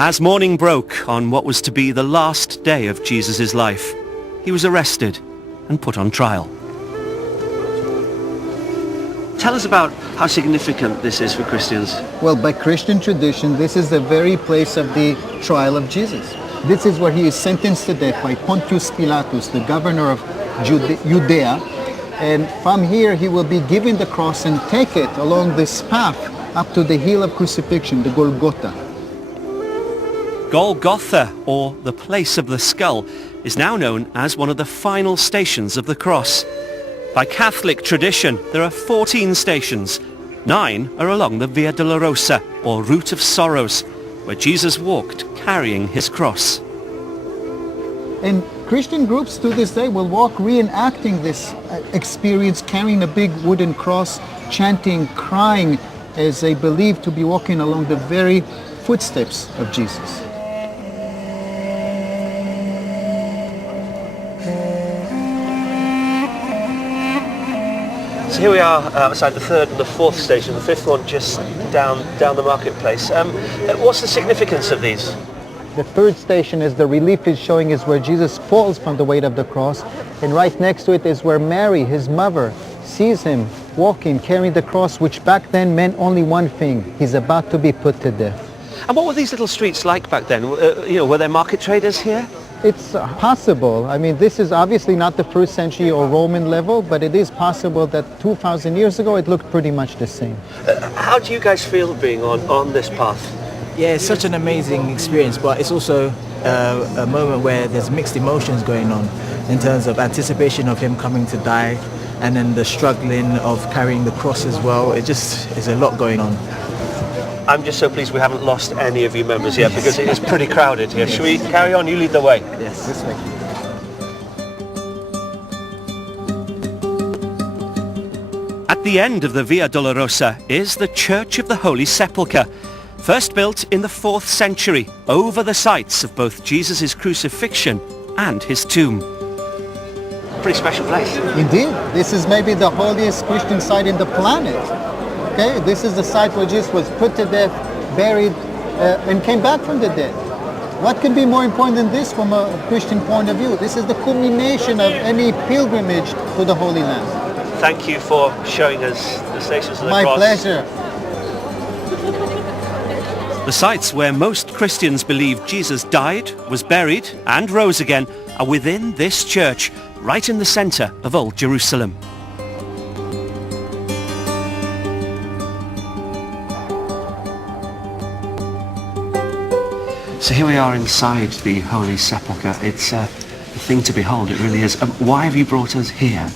As morning broke on what was to be the last day of Jesus' life, he was arrested and put on trial. Tell us about how significant this is for Christians. Well, by Christian tradition, this is the very place of the trial of Jesus. This is where he is sentenced to death by Pontius Pilatus, the governor of Judea. And from here, he will be given the cross and take it along this path up to the hill of crucifixion, the Golgotha. Golgotha, or the place of the skull, is now known as one of the final stations of the cross. By Catholic tradition, there are 14 stations. 9 are along the Via Dolorosa, or Route of Sorrows, where Jesus walked carrying his cross. And Christian groups to this day will walk reenacting this experience, carrying a big wooden cross, chanting, crying, as they believe to be walking along the very footsteps of Jesus. So here we are outside the third and the fourth station, the fifth one just down the marketplace. What's the significance of these? The third station, as the relief is showing, is where Jesus falls from the weight of the cross. And right next to it is where Mary, his mother, sees him walking, carrying the cross, which back then meant only one thing: he's about to be put to death. And what were these little streets like back then? Were there market traders here? It's possible. I mean, this is obviously not the first century or Roman level, but it is possible that 2,000 years ago it looked pretty much the same. How do you guys feel being on this path? Yeah, it's such an amazing experience, but it's also a moment where there's mixed emotions going on in terms of anticipation of him coming to die, and then the struggling of carrying the cross as well. It just is a lot going on. I'm just so pleased we haven't lost any of you members yet, because it is pretty crowded here. Should we carry on? You lead the way. Yes, this way. At the end of the Via Dolorosa is the Church of the Holy Sepulchre, first built in the 4th century over the sites of both Jesus' crucifixion and his tomb. Pretty special place. Indeed, this is maybe the holiest Christian site in the planet. Okay, this is the site where Jesus was put to death, buried, and came back from the dead. What could be more important than this from a Christian point of view? This is the culmination of any pilgrimage to the Holy Land. Thank you for showing us the stations of the cross. My pleasure. The sites where most Christians believe Jesus died, was buried, and rose again are within this church, right in the centre of Old Jerusalem. So here we are inside the Holy Sepulchre. It's a thing to behold, it really is. Why have you brought us here?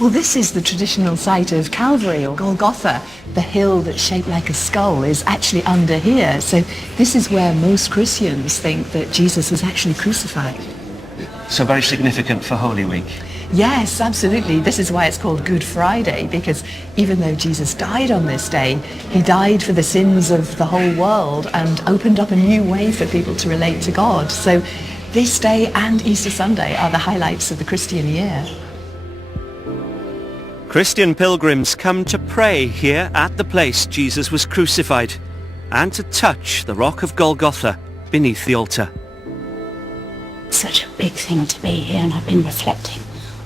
Well, this is the traditional site of Calvary, or Golgotha. The hill that's shaped like a skull is actually under here. So this is where most Christians think that Jesus was actually crucified. So very significant for Holy Week. Yes, absolutely. This is why it's called Good Friday, because even though Jesus died on this day, he died for the sins of the whole world and opened up a new way for people to relate to God. So this day and Easter Sunday are the highlights of the Christian year. Christian pilgrims come to pray here at the place Jesus was crucified and to touch the rock of Golgotha beneath the altar. It's such a big thing to be here, and I've been reflecting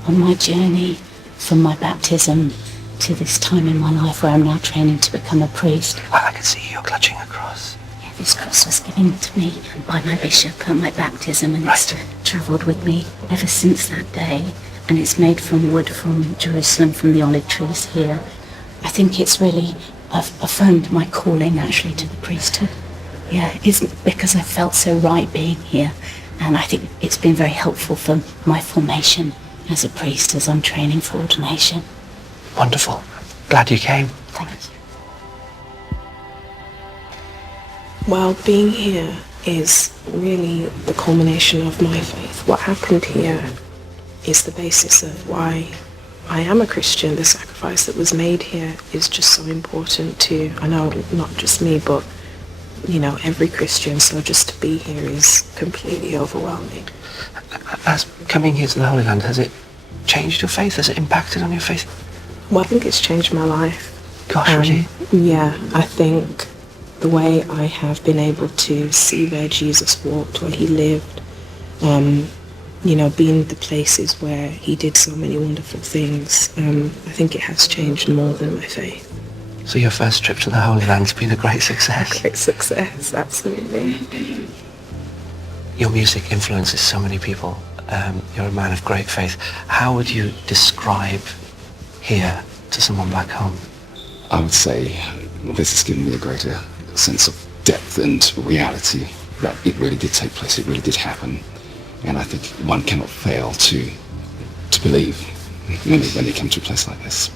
on my journey from my baptism to this time in my life where I'm now training to become a priest. I can see you're clutching a cross. Yeah, this cross was given to me by my bishop at my baptism, and it's travelled with me ever since that day. And it's made from wood from Jerusalem, from the olive trees here. I think it's really affirmed my calling actually to the priesthood. Yeah, it's because I felt so right being here, and I think it's been very helpful for my formation as a priest as I'm training for ordination. Wonderful. Glad you came. Thank you. Well, being here is really the culmination of my faith. What happened here is the basis of why I am a Christian. The sacrifice that was made here is just so important to, I know not just me, but every Christian. So just to be here is completely overwhelming. As coming here to the Holy Land, has it changed your faith? Has it impacted on your faith? Well, I think it's changed my life. Gosh, really? Yeah, I think the way I have been able to see where Jesus walked, where he lived, been the places where he did so many wonderful things, I think it has changed more than my faith. So your first trip to the Holy Land's been a great success? A great success, absolutely. Your music influences so many people. You're a man of great faith. How would you describe here to someone back home? I would say this has given me a greater sense of depth and reality that it really did take place, it really did happen. And I think one cannot fail to believe when they come to a place like this.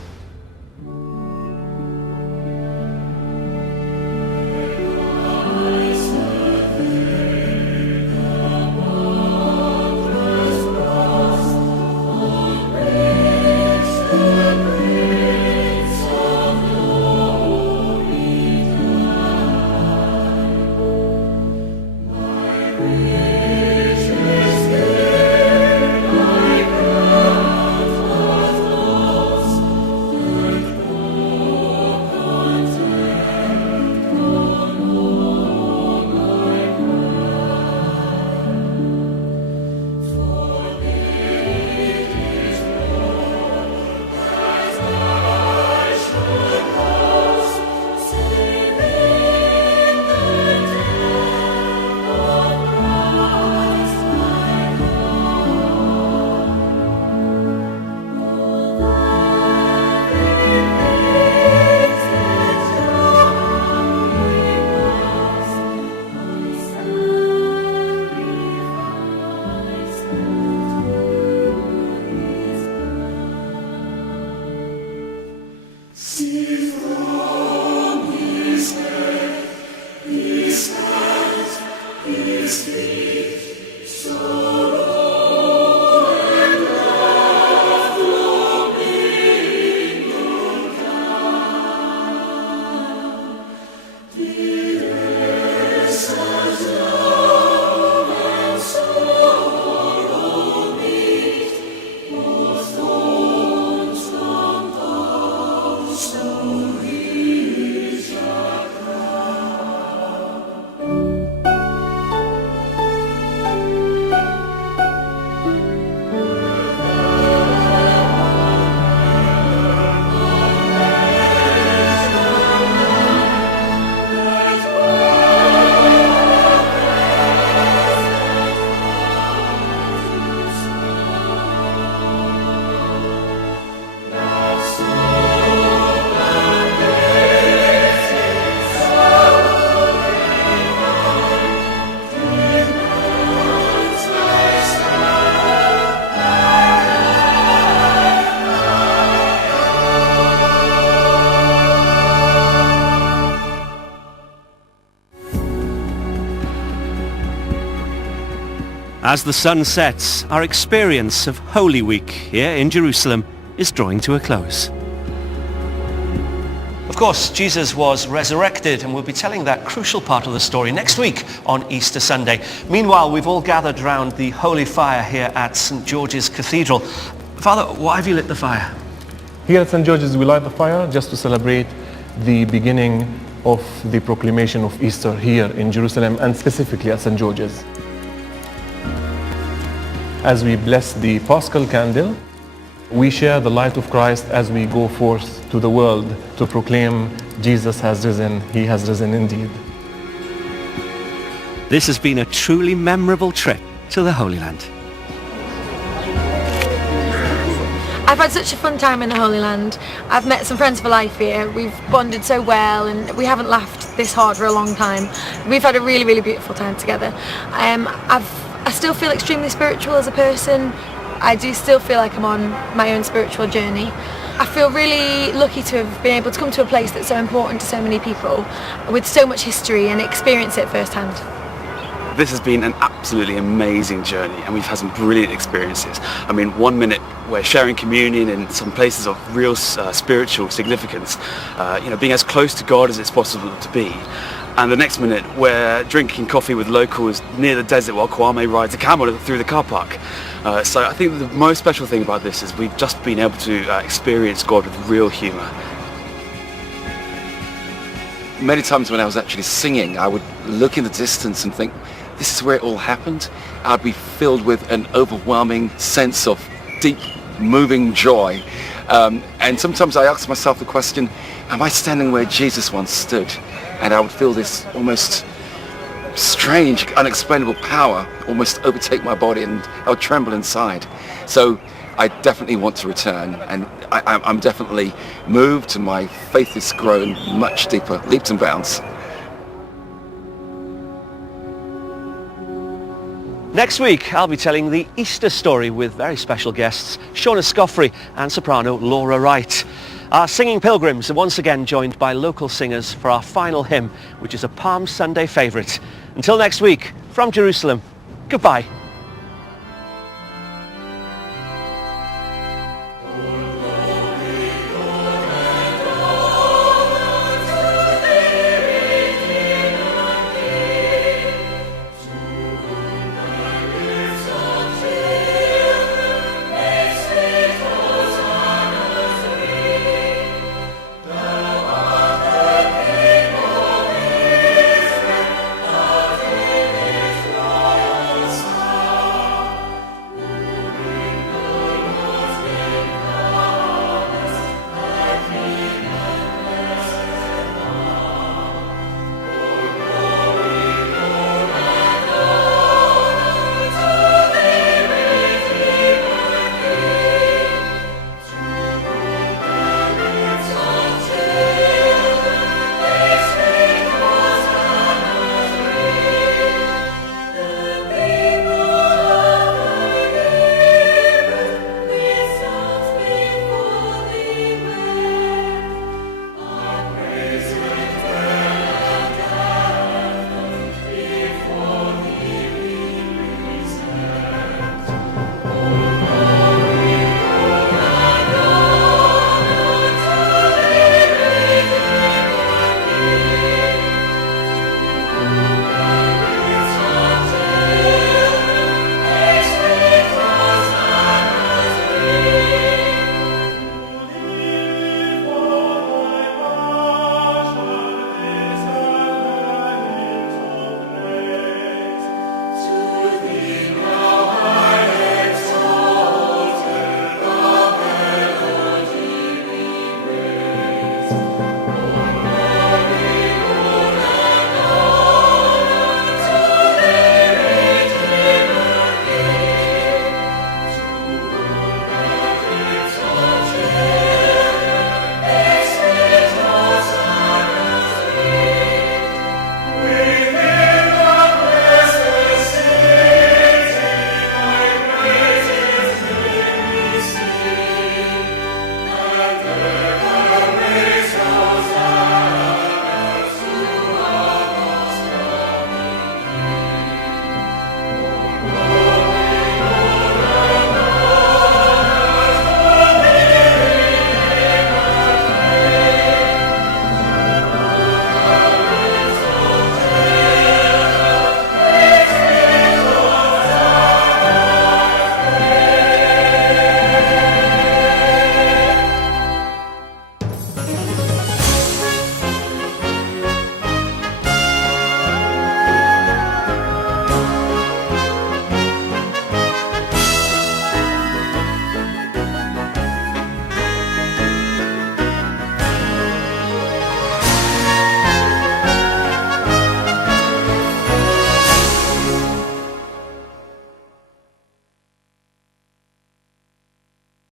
As the sun sets, our experience of Holy Week here in Jerusalem is drawing to a close. Of course, Jesus was resurrected, and we'll be telling that crucial part of the story next week on Easter Sunday. Meanwhile, we've all gathered round the holy fire here at St. George's Cathedral. Father, why have you lit the fire? Here at St. George's, we light the fire just to celebrate the beginning of the proclamation of Easter here in Jerusalem, and specifically at St. George's. As we bless the Paschal candle, we share the light of Christ as we go forth to the world to proclaim Jesus has risen, he has risen indeed. This has been a truly memorable trip to the Holy Land. I've had such a fun time in the Holy Land. I've met some friends for life here. We've bonded so well, and we haven't laughed this hard for a long time. We've had a really, really beautiful time together. I still feel extremely spiritual as a person. I do still feel like I'm on my own spiritual journey. I feel really lucky to have been able to come to a place that's so important to so many people with so much history and experience it firsthand. This has been an absolutely amazing journey, and we've had some brilliant experiences. I mean, 1 minute we're sharing communion in some places of real spiritual significance, being as close to God as it's possible to be. And the next minute we're drinking coffee with locals near the desert while Kwame rides a camel through the car park. So I think the most special thing about this is we've just been able to experience God with real humour. many times when I was actually singing, I would look in the distance and think, this is where it all happened. I'd be filled with an overwhelming sense of deep, moving joy. And sometimes I ask myself the question, am I standing where Jesus once stood? And I would feel this almost strange, unexplainable power almost overtake my body, and I would tremble inside. So I definitely want to return, and I'm definitely moved, and my faith is grown much deeper, leaps and bounds. Next week, I'll be telling the Easter story with very special guests, Shauna Scoffrey and soprano Laura Wright. Our singing pilgrims are once again joined by local singers for our final hymn, which is a Palm Sunday favourite. Until next week, from Jerusalem, goodbye.